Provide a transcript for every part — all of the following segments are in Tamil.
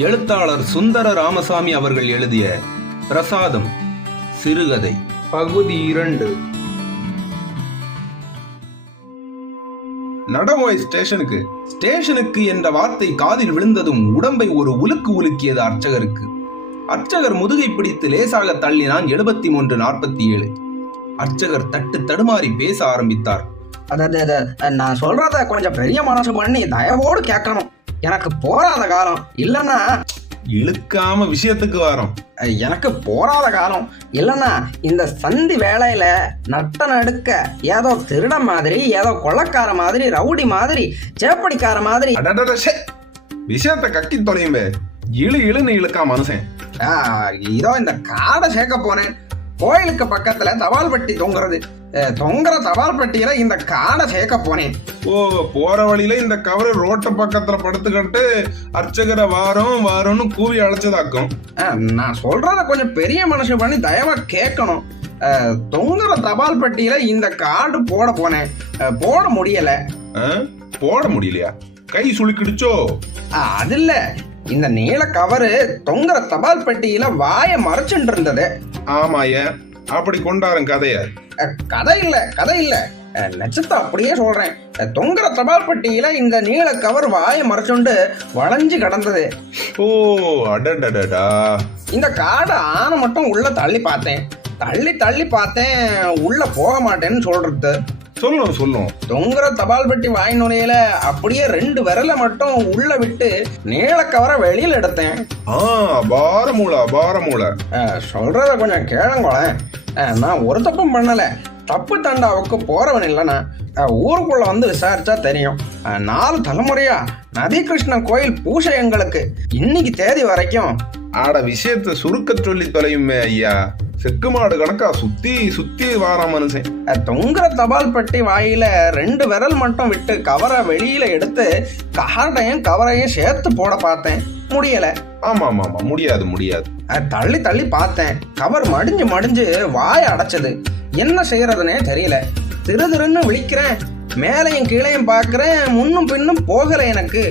எழுத்தாளர் சுந்தர ராமசாமி அவர்கள் எழுதிய பிரசாதம் சிறுகதை பகுதி 2. நடவோய் ஸ்டேஷனுக்கு என்ற வார்த்தை காதில் விழுந்ததும் உடம்பை ஒரு உலுக்கு உலுக்கியது அர்ச்சகருக்கு. அர்ச்சகர் முதுகை பிடித்து லேசாக தள்ளினான். 7347. அர்ச்சகர் தட்டு தடுமாறி பேச ஆரம்பித்தார். நான் சொல்றத கொஞ்சம் பெரிய மனசு பண்ணி தயவோடு கேட்கணும். எனக்கு போராத காலம் இல்லைன்னா இழுக்காம விஷயத்துக்கு வரோம். எனக்கு போராத காலம் இல்லைன்னா இந்த சந்தி வேலையில நட்ட நடுக்க ஏதோ திருட மாதிரி, ஏதோ கொள்ளக்கார மாதிரி, ரவுடி மாதிரி, சேப்படிக்கார மாதிரி விஷயத்த கக்கி தொலையுமே. இழுன்னு இழுக்கா மனுஷன். இதோ இந்த காடை சேர்க்க போனேன். கோயிலுக்கு பக்கத்துல தபால் பெட்டி தொங்குற தபால் பெட்டியில இந்த காடை சேர்க்க போனேன். போற வழியில இந்த கவரு ரோட்ட பக்கத்துல படுத்துக்கிட்டு அர்ச்சகரை வாரோன்னு கூவி அழைச்சதாக்கும். நான் சொல்றத கொஞ்சம் பெரிய மனுஷன் பண்ணி தயவா கேட்கணும். தொங்குற தபால் பெட்டியில இந்த கார்டு போட போனேன். போட முடியலையா? கை சுளுக்கிடுச்சோ? அது இல்ல, இந்த நீல கவரு தொங்குற தபால் பெட்டியில வாய மறைச்சுட்டு இருந்தது. ஆமாய, அப்படி கொண்டாரும் கதைய. கதை இல்ல நட்சத்திரம் அப்படியே சொல்றேன். தொங்குற தபால் பெட்டியில இந்த நீல கவர் வாய மறைச்சுண்டு வளைஞ்சு கிடந்தது. ஓ அடடடா. இந்த காடை ஆனை மட்டும் உள்ள தள்ளி பார்த்தேன். உள்ள போக மாட்டேன்னு சொல்றது. சொல்லும். தொங்குற தபால் பெட்டி வாய் நுழையில அப்படியே 2 விரலை மட்டும் உள்ள விட்டு நீல கவரை வெளியில எடுத்தேன். அபாரமூல சொல்றத கொஞ்சம் கேளுங்களேன். நான் ஒரு தப்பும் பண்ணல. தப்பு தண்டாவுக்கு போறவன் இல்லைன்னா ஊருக்குள்ள வந்து விசாரிச்சா தெரியும். 4 தலைமுறையா நதி கிருஷ்ணன் கோயில் பூசை எங்களுக்கு இன்னைக்கு தேதி வரைக்கும். விஷயத்த சுருக்க சொல்லி தொலையுமே ஐயா. செக்கு மாடு கணக்கா சுத்தி வாரா மனுஷன். தொங்குற தபால் பெட்டி வாயில 2 விரல் மட்டும் விட்டு கவரை வெளியில எடுத்து கார்டையும் கவரையும் சேர்த்து போட பார்த்தேன். முடியல. ஆமா முடியாது. தள்ளி பார்த்தேன். கவர் மடிஞ்சு வாய அடைச்சது. என்ன செய்யறதுன்னே தெரியல. திருன்னு விழிக்கிறேன். மேலையும் கீழையும் பாக்குறேன். முன்னும் பின்னும் போகல. எனக்கு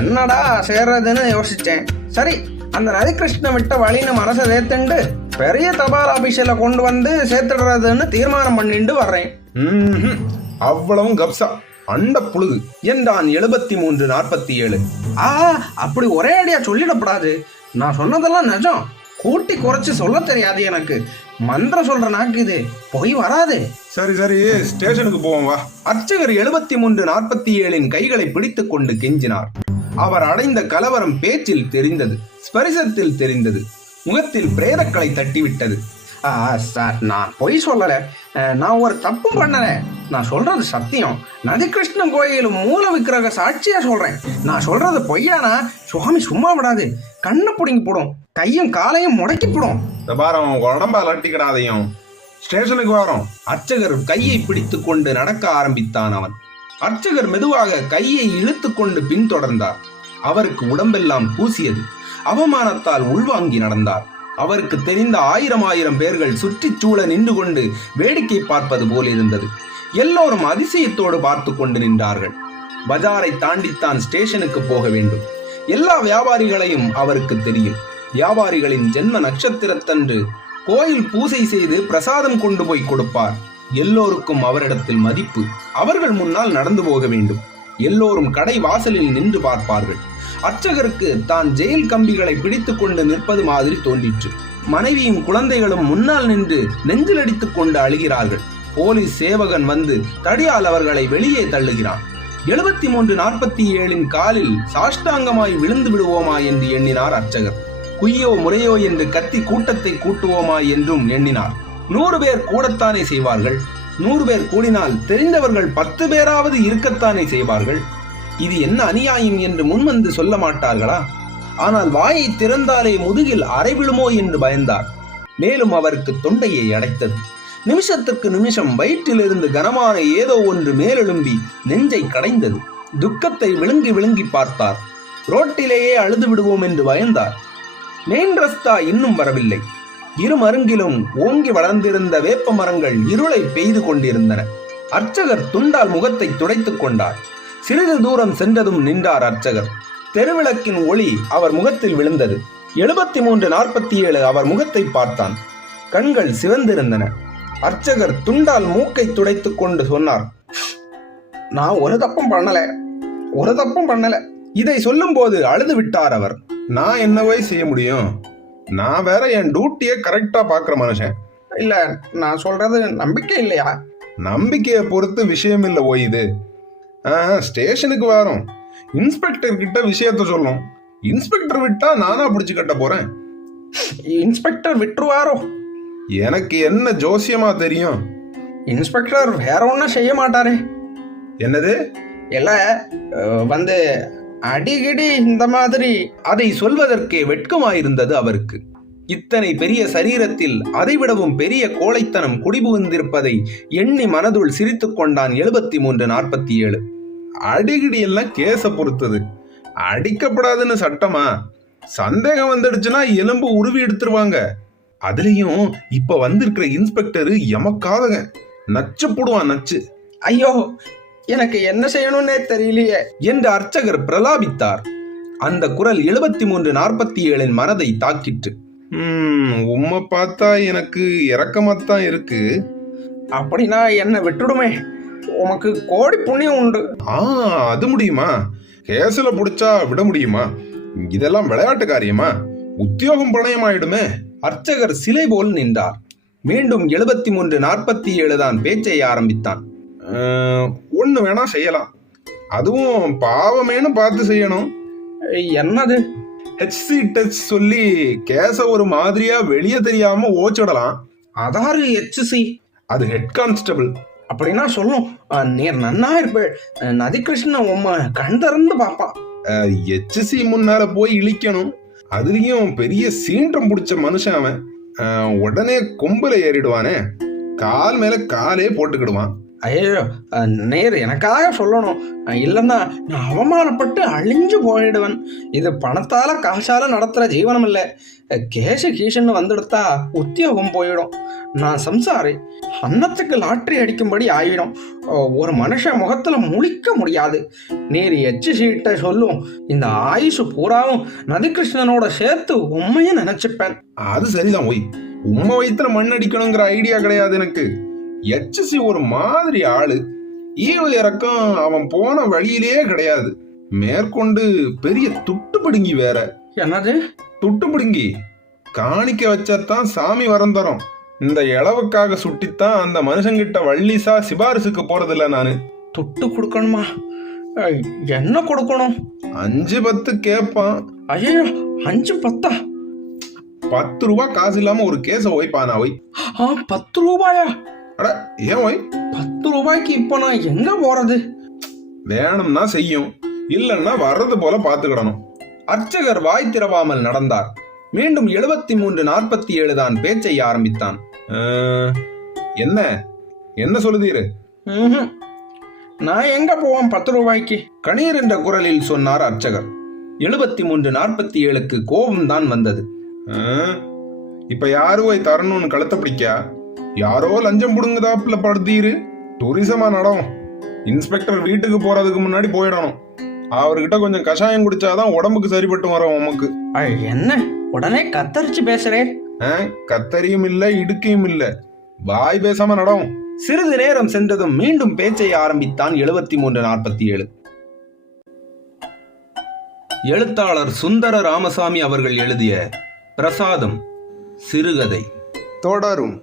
என்னடா செய்யறதுன்னு யோசிச்சேன். சரி, அந்த நதிகிருஷ்ணன் விட்ட வழின்னு மனசை சேர்த்துண்டு பெரிய தபால் ஆபீஸ்ல கொண்டு வந்து சேர்த்துடுறதுன்னு தீர்மானம் பண்ணிட்டு வர்றேன். அவ்வளவும் கப்சா அண்ட புழுகு என்றான். 7347. அப்படி ஒரே அடியா சொல்லிடப்படாது. நான் சொன்னதெல்லாம் நிஜம். கூட்டி குறைச்சு சொல்ல தெரியாது எனக்கு. மந்திரம் சொல்ற நாக்கு இது போய் வராது. சரி ஸ்டேஷனுக்கு போவோம் வா. அர்ச்சகர் 7347 கைகளை பிடித்துக் கொண்டு கெஞ்சினார். அவர் அடைந்த கலவரம் பேச்சில் தெரிந்தது, ஸ்பரிசத்தில் தெரிந்தது, முகத்தில் பிரேதக்களை தட்டிவிட்டது. சார், நான் பொய் சொல்லல. நான் ஒரு தப்பு பண்ணல. நான் சொல்றது சத்தியம். நதிகிருஷ்ணன் கோயில் மூல விக்கிரக சாட்சியா சொல்றேன். நான் சொல்றது பொய்யானா சுவாமி சும்மா விடாது. கண்ணை பிடிங்கி போடும், கையும் காலையும் முடக்கி போடும். உடம்ப அலட்டிக்கிடாதையும். ஸ்டேஷனுக்கு வரோம். அர்ச்சகர் கையை பிடித்து கொண்டு நடக்க ஆரம்பித்தான். அவன் அர்ச்சகர் மெதுவாக கையை இழுத்து கொண்டு பின்தொடர்ந்தார். அவருக்கு உடம்பெல்லாம் பூசியது. அவமானத்தால் உள்வாங்கி நடந்தார். அவருக்கு தெரிந்த 1000 பேர்கள் சுற்றி சூழ நின்று கொண்டு வேடிக்கை பார்ப்பது போல் இருந்தது. எல்லோரும் அதிசயத்தோடு பார்த்து கொண்டு நின்றார்கள். பஜாரை தாண்டித்தான் ஸ்டேஷனுக்கு போக வேண்டும். எல்லா வியாபாரிகளையும் அவருக்கு தெரியும். வியாபாரிகளின் ஜென்ம நட்சத்திரத்தன்று கோயில் பூசை செய்து பிரசாதம் கொண்டு போய் கொடுப்பார். எல்லோருக்கும் அவரிடத்தில் மதிப்பு. அவர்கள் முன்னால் நடந்து போக வேண்டும். எல்லோரும் கடை வாசலில் நின்று பார்ப்பார்கள். அர்ச்சகருக்கு தான் ஜெயில் கம்பிகளை பிடித்து கொண்டு நிற்பது மாதிரி தோன்றிற்று. மனைவியும் குழந்தைகளும் முன்னால் நின்று நெஞ்சில் அடித்துக் கொண்டு அழுகிறார்கள். போலீஸ் சேவகன் வந்து தடியால் அவர்களை வெளியே தள்ளுகிறான். 7347 காலில் சாஷ்டாங்கமாய் விழுந்து விடுவோமா என்று எண்ணினார் அர்ச்சகர். குய்யோ முறையோ என்று கத்தி கூட்டத்தை கூட்டுவோமா என்றும் எண்ணினார். 100 பேர் கூடத்தானே செய்வார்கள். 100 பேர் கூடினால் தெரிந்தவர்கள் 10 பேராவது இருக்கத்தானே செய்வார்கள். இது என்ன அநியாயம் என்று முன்வந்து சொல்ல மாட்டார்களா? ஆனால் வாயை திறந்தாலே முதுகில் அரை விழுமோ என்று பயந்தார். மேலும் அவருக்கு தொண்டையை அடைத்தது. நிமிஷத்துக்கு நிமிஷம் வயிற்றிலிருந்து கனமான ஏதோ ஒன்று மேலெழும்பி நெஞ்சை கடைந்தது. துக்கத்தை விழுங்கி பார்த்தார். ரோட்டிலேயே அழுது விடுவோம் என்று பயந்தார். மெயின் ரஸ்தா இன்னும் வரவில்லை. இருமருங்கிலும் ஓங்கி வளர்ந்திருந்த வேப்ப மரங்கள் இருளை பெய்து கொண்டிருந்தன. அர்ச்சகர் துண்டால் முகத்தை துடைத்துக் கொண்டார். சிறிது தூரம் சென்றதும் நின்றார் அர்ச்சகர். தெருவிளக்கின் ஒளி அவர் முகத்தில் விழுந்தது. 7347 அவர் முகத்தை பார்த்தான். கண்கள் சிவந்திருந்தன. அர்ச்சகர் துண்டால் மூக்கை துடைத்துக் கொண்டு சொன்னார், நான் ஒரு தப்பும் பண்ணல. இதை சொல்லும் போது அழுது விட்டார் அவர். நான் என்னவே செய்ய முடியும்? நான் வேற என் டியூட்டியை கரெக்டா பாக்குற மனுஷன். இல்ல, நான் சொல்றது நம்பிக்கை இல்லையா? நம்பிக்கையை பொறுத்து விஷயம் இல்லை ஓய் இது. ஸ்டேஷனுக்கு வரோம், இன்ஸ்பெக்டர் கிட்ட விஷயத்த சொல்லும். இன்ஸ்பெக்டர் விட்டா நானா பிடிச்சு கட்ட போறேன். இன்ஸ்பெக்டர் விட்டுருவாரோ? எனக்கு என்ன ஜோசியமா தெரியும்? இன்ஸ்பெக்டர் வேற ஒன்றும் செய்ய மாட்டாரே. என்னது? இல்ல, வந்து அடிக்கடி இந்த மாதிரி. அதை சொல்வதற்கே வெட்கமாயிருந்தது அவருக்கு. இத்தனை பெரிய சரீரத்தில் அதைவிடவும் பெரிய கோழைத்தனம் குடிபுகுந்திருப்பதை எண்ணி மனதுள் சிரித்துக் கொண்டான் 7347. அடிக்கடி எல்லாம் கேஸ பொறுத்தது. அடிக்கப்படாதுன்னு சட்டமா? சந்தேகம் வந்துடுச்சுன்னா எலும்பு உருவி எடுத்துருவாங்க. அதுலயும் இப்ப வந்திருக்கிற இன்ஸ்பெக்டர் எமக்காதங்க, நச்சு போடுவான் நச்சு. ஐயோ, எனக்கு என்ன செய்யணும்னே தெரியலையே என்று அர்ச்சகர் பிரலாபித்தார். அந்த குரல் 7347 மனதை தாக்கிற்று. உம்மை பார்த்தா எனக்கு இரக்கமாத்தான் இருக்கு. அப்படின்னா என்ன விட்டுடுமே, உமக்கு கோடி புண்ணியம் உண்டு. அது முடியுமா? கேஸ்ல புடிச்சா விட முடியுமா? இதெல்லாம் விளையாட்டு காரியமா? உத்தியோகம் பணயமாயிடுமே. அர்ச்சகர் சிலை போல் நின்றார். மீண்டும் 7347 தான் பேச்சை ஆரம்பித்தான். ஒண்ணு வேணா செய்யலாம், அதுவும் பாவமேனு பார்த்து செய்யணும். என்னது? HC டெஸ்ட் சொல்லி கேஸ ஒரு மாதிரியா வெளியே தெரியாம ஓச்சிடலாம். அதாரு HC? அது ஹெட் கான்ஸ்டபிள். அப்படின்னா சொல்லும், நீர் நன்னா இருப்பேள். நதிகிருஷ்ணன் உம்மை கண் திறந்து பாப்பா. HC முன்னால போய் இழிக்கணும். அதுலயும் பெரிய சீன்றம் பிடிச்ச மனுஷன் அவன். உடனே கொம்புல ஏறிடுவானே, கால் மேல காலே போட்டுக்கிடுவான். ஐயோ, நேர் எனக்காக சொல்லணும், இல்லைன்னா நான் அவமானப்பட்டு அழிஞ்சு போயிடுவேன். இது பணத்தால காசால நடத்துற ஜீவனம் இல்லை. கீஷன்னு வந்துடுத்தா உத்தியோகம் போயிடும். நான் சம்சாரி, அன்னத்துக்கு லாட்டரி அடிக்கும்படி ஆயிடும். ஒரு மனுஷன் முகத்துல முழிக்க முடியாது. நீர் HC சொல்லும், இந்த ஆயுசு பூராவும் நதிகிருஷ்ணனோட சேர்த்து உண்மையை நினைச்சுப்பேன். அது சரிதான் ஓய், உண்மை வயிற்றுல மண் அடிக்கணுங்கிற ஐடியா கிடையாது எனக்கு. HC ஒரு மாதிரி ஆளு. ஈவு இறக்கம் அவன் போன வழியிலேயே கிடையாது. மேற்கொண்டு பெரிய துட்டு பிடுங்கி வேற. என்னது துட்டு பிடுங்கி? காணிக்க வச்சாதான் சாமி வரம் தரும். இந்த இளவுக்காக சுட்டித்தான் அந்த மனுஷங்கிட்ட வள்ளிசா சிபாரிசுக்கு போறதில்ல நானு. துட்டு கொடுக்கணுமா? என்ன கொடுக்கணும்? 5-10 கேட்பான். ஐயோ, 5-10? 10 ரூபாய் காசு இல்லாம ஒரு கேஸ ஓய்ப்பானா ஓய். 10 ரூபாயா? அட ஏன் ஓய்? 10 ரூபாய்க்கு இப்ப நான் எங்க போறது? வேணும்னா செய்யும், இல்லன்னா வர்றது போல பாத்துக்கிடணும். அர்ச்சகர் வாய் திறவாமல் நடந்தார். மீண்டும் 7347 தான் பேச்சை ஆரம்பித்தான். என்ன என்ன சொல்லுதீரு? நான் எங்க போவேன் 10 ரூபாய்க்கு? கணீர் என்ற குரலில் சொன்னார் அர்ச்சகர். 7347க்கு கோபம் தான் வந்தது. இப்ப யாரு போய் தரணும்னு கழுத்த பிடிக்கா? யாரோ லஞ்சம் புடுங்குதாப்புல படுத்தீரு. டூரிசமா நடம். இன்ஸ்பெக்டர் வீட்டுக்கு போறதுக்கு முன்னாடி போயிடணும். அவர்கிட்ட கொஞ்சம் கஷாயம் குடிச்சாதான் உடம்புக்கு சரிப்பட்டு வரும் உமக்கு. என்ன உடனே கத்தரிச்சு பேசுறேன்? கத்தரியும் இல்ல, இடுக்கையும் இல்ல, வாய் பேசாம நடம். சிறிது நேரம் சென்றதும் மீண்டும் பேச்சை ஆரம்பித்தான் 7347. எழுத்தாளர் சுந்தர ராமசாமி அவர்கள் எழுதிய பிரசாதம் சிறுகதை தொடரும்.